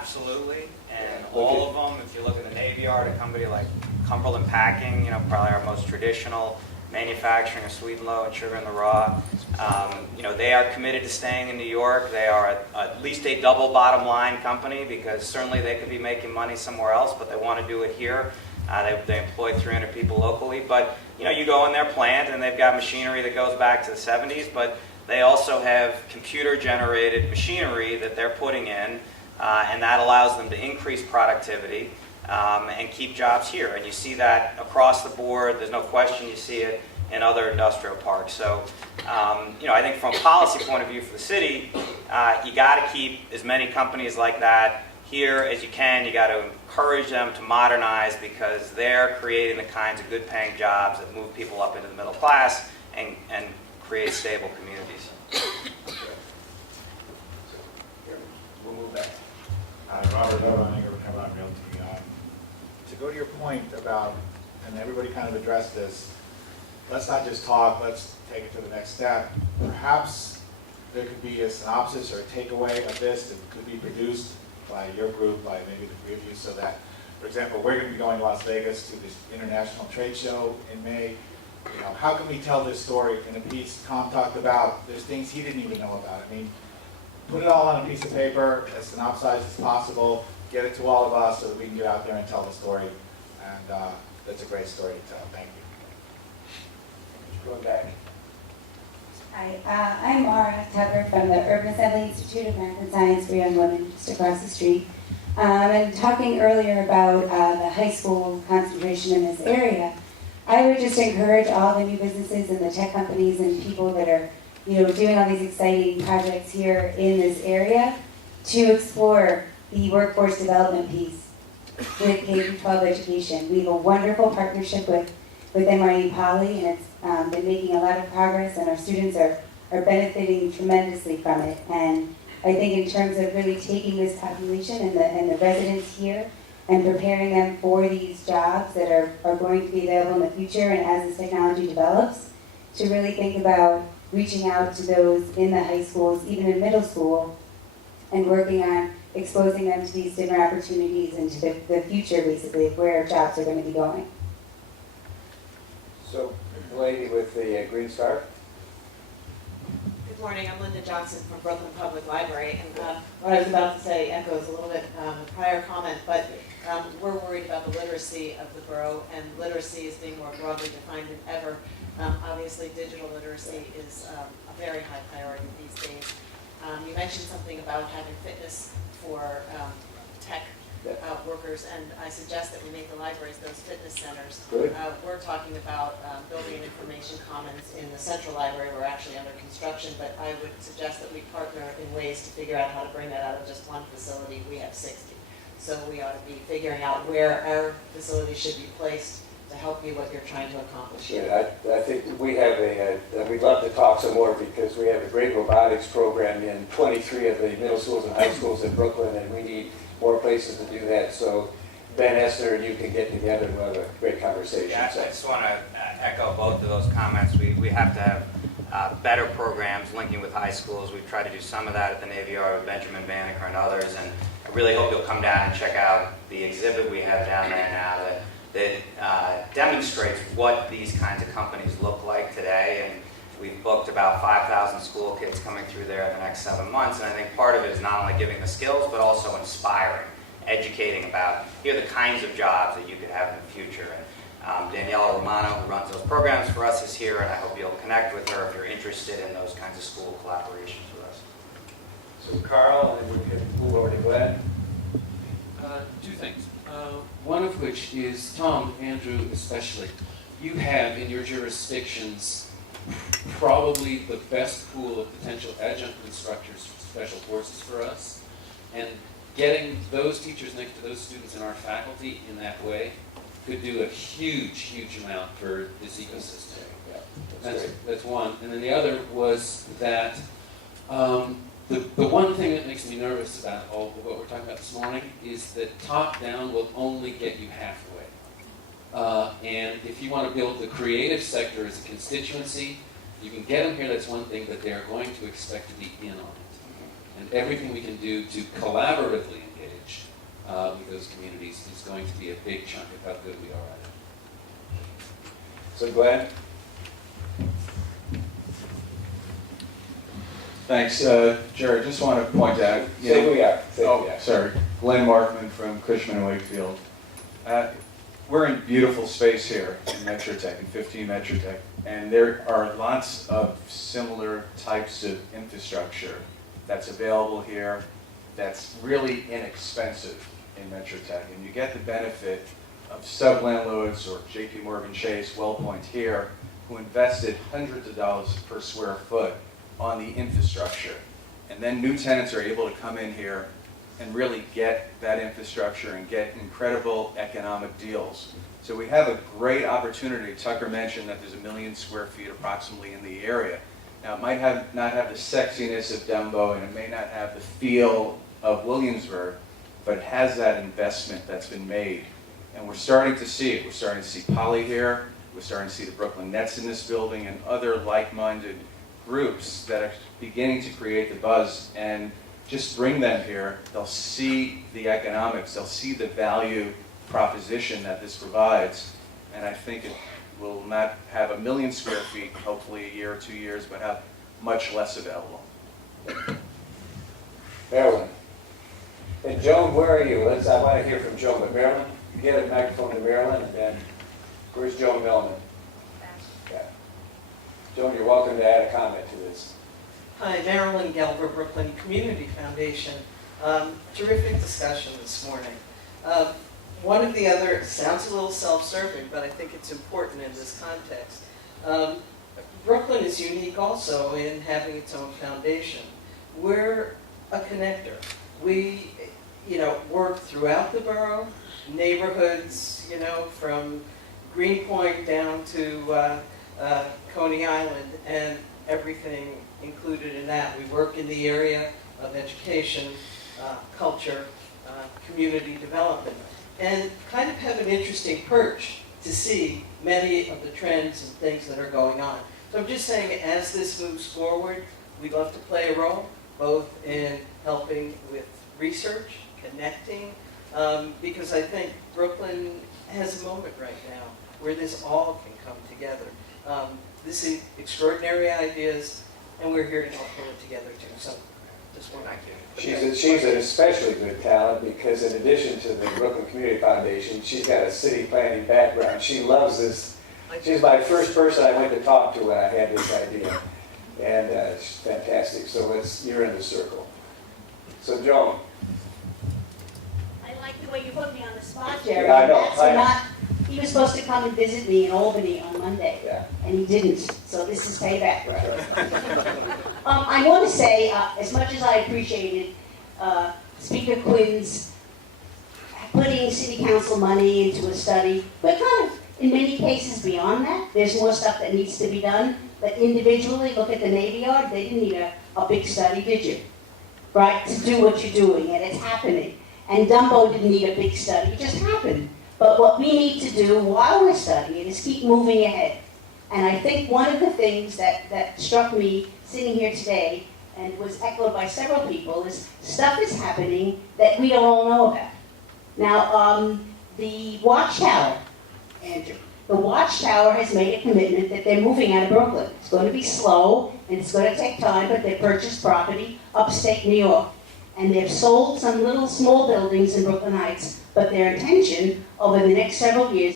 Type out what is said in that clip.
Absolutely, and all of them, if you look at the Navy Yard, a company like Cumberland Packing, probably our most traditional manufacturing of sweet and low and sugar in the raw. They are committed to staying in New York. They are at least a double bottom line company, because certainly they could be making money somewhere else, but they want to do it here. They employ 300 people locally, but you go in their plant and they've got machinery that goes back to the 70s, but they also have computer-generated machinery that they're putting in, and that allows them to increase productivity and keep jobs here. And you see that across the board. There's no question you see it in other industrial parks. So, I think from a policy point of view for the city, you got to keep as many companies like that here as you can. You got to encourage them to modernize, because they're creating the kinds of good-paying jobs that move people up into the middle class and create stable communities. We'll move back. Robert Lovaninger with Caroline Realty. To go to your point about, and everybody kind of addressed this, let's not just talk, let's take it to the next step. Perhaps there could be a synopsis or a takeaway of this that could be produced by your group, by maybe the three of you, so that, for example, we're going to be going to Las Vegas to this international trade show in May. How can we tell this story in a piece? Tom talked about there's things he didn't even know about. I mean, put it all on a piece of paper, as synopsized as possible, get it to all of us so that we can get out there and tell the story. And that's a great story to tell. Thank you. Going back. Hi, I'm Mara Tucker from the Urban Assembly Institute of Math and Science for Young Women, just across the street. And talking earlier about the high school concentration in this area, I would just encourage all the new businesses and the tech companies and people that are doing all these exciting projects here in this area to explore the workforce development piece with K-12 education. We have a wonderful partnership with NYU-Poly, and it's been making a lot of progress, and our students are benefiting tremendously from it. And I think in terms of really taking this population and the residents here and preparing them for these jobs that are going to be available in the future, and as this technology develops, to really think about reaching out to those in the high schools, even in middle school, and working on exposing them to these different opportunities and to the future, basically, of where jobs are going to be going. So, the lady with the green scarf. Good morning, I'm Linda Johnson from Brooklyn Public Library, and what I was about to say echoes a little bit the prior comment, but we're worried about the literacy of the borough, and literacy is being more broadly defined than ever. Obviously, digital literacy is a very high priority these days. You mentioned something about having fitness for tech workers, and I suggest that we make the libraries those fitness centers. Good. We're talking about building an information commons in the central library. We're actually under construction, but I would suggest that we partner in ways to figure out how to bring that out of just one facility. We have 60. So we ought to be figuring out where our facilities should be placed to help you what you're trying to accomplish here. Yeah, I think we have we'd love to talk some more, because we have a great robotics program in 23 of the middle schools and high schools in Brooklyn, and we need more places to do that. So Ben Esner and you can get together and we'll have a great conversation. Yeah, I just want to echo both of those comments. We have to have better programs linking with high schools. We've tried to do some of that at the Navy Yard with Benjamin Banneker and others, and I really hope you'll come down and check out the exhibit we have down there now that demonstrates what these kinds of companies look like today. And we've booked about 5,000 school kids coming through there in the next 7 months, and I think part of it is not only giving the skills, but also inspiring, educating about, here are the kinds of jobs that you could have in the future. And Daniela Romano, who runs those programs for us, is here, and I hope you'll connect with her if you're interested in those kinds of school collaborations with us. So Carl, and then we can move over to Glenn. Two things. One of which is, Tom, Andrew especially, you have in your jurisdictions probably the best pool of potential adjunct instructors for special courses for us. And getting those teachers next to those students in our faculty in that way could do a huge, huge amount for this ecosystem. Yeah, That's one. And then the other was that the one thing that makes me nervous about all of what we're talking about this morning is that top-down will only get you halfway. And if you want to build the creative sector as a constituency, you can get them here, that's one thing, but they're going to expect to be in on it. And everything we can do to collaboratively engage those communities is going to be a big chunk of how good we are at it. So Glenn? Thanks. Jared, just want to point out. Say who we are. Say who we Oh, are. sorry. Glenn Markman from Cushman and Wakefield. We're in beautiful space here in Metrotech, in 15 Metrotech, and there are lots of similar types of infrastructure that's available here that's really inexpensive in Metrotech. And you get the benefit of sub-landlords or JP Morgan Chase, WellPoint here, who invested hundreds of dollars per square foot on the infrastructure. And then new tenants are able to come in here and really get that infrastructure and get incredible economic deals. So we have a great opportunity. Tucker mentioned that there's 1 million square feet approximately in the area. Now it might not have the sexiness of Dumbo, and it may not have the feel of Williamsburg, but it has that investment that's been made. And we're starting to see it. We're starting to see Poly here. We're starting to see the Brooklyn Nets in this building and other like-minded groups that are beginning to create the buzz. And just bring them here, they'll see the economics, they'll see the value proposition that this provides, and I think it will not have 1 million square feet, hopefully a year or 2 years, but have much less available. Marilyn. And Joan, where are you? I want to hear from Joan, but Marilyn, get a microphone to Marilyn, and then, where's Joan Millman? Yeah. Joan, you're welcome to add a comment to this. Hi, Marilyn Gelber, Brooklyn Community Foundation. Terrific discussion this morning. One of the other, sounds a little self-serving, but I think it's important in this context. Brooklyn is unique also in having its own foundation. We're a connector. We, work throughout the borough, neighborhoods, from Greenpoint down to Coney Island, and everything included in that. We work in the area of education, culture, community development, and kind of have an interesting perch to see many of the trends and things that are going on. So I'm just saying, as this moves forward, we'd love to play a role, both in helping with research, connecting, because I think Brooklyn has a moment right now where this all can come together. This is extraordinary ideas, and we're here to help pull it together too. So, just one idea. She's an especially good talent because in addition to the Brooklyn Community Foundation, she's got a city planning background. She loves this. She's my first person I went to talk to when I had this idea. And she's fantastic. So you're in the circle. So Joan. I like the way you put me on the spot, Jerry. Yeah, I know. That's he was supposed to come and visit me in Albany on Monday, Yeah. and he didn't. So this is payback. I want to say, as much as I appreciated Speaker Quinn's putting city council money into a study, we're kind of, in many cases, beyond that. There's more stuff that needs to be done. But individually, look at the Navy Yard. They didn't need a big study, did you? Right, to do what you're doing, and it's happening. And Dumbo didn't need a big study, it just happened. But what we need to do while we're studying is keep moving ahead. And I think one of the things that struck me sitting here today, and was echoed by several people, is stuff is happening that we don't all know about. Now, the Watchtower, Andrew, the Watchtower has made a commitment that they're moving out of Brooklyn. It's going to be slow, and it's going to take time, but they purchased property upstate New York. And they've sold some little small buildings in Brooklyn Heights, but their intention over the next several years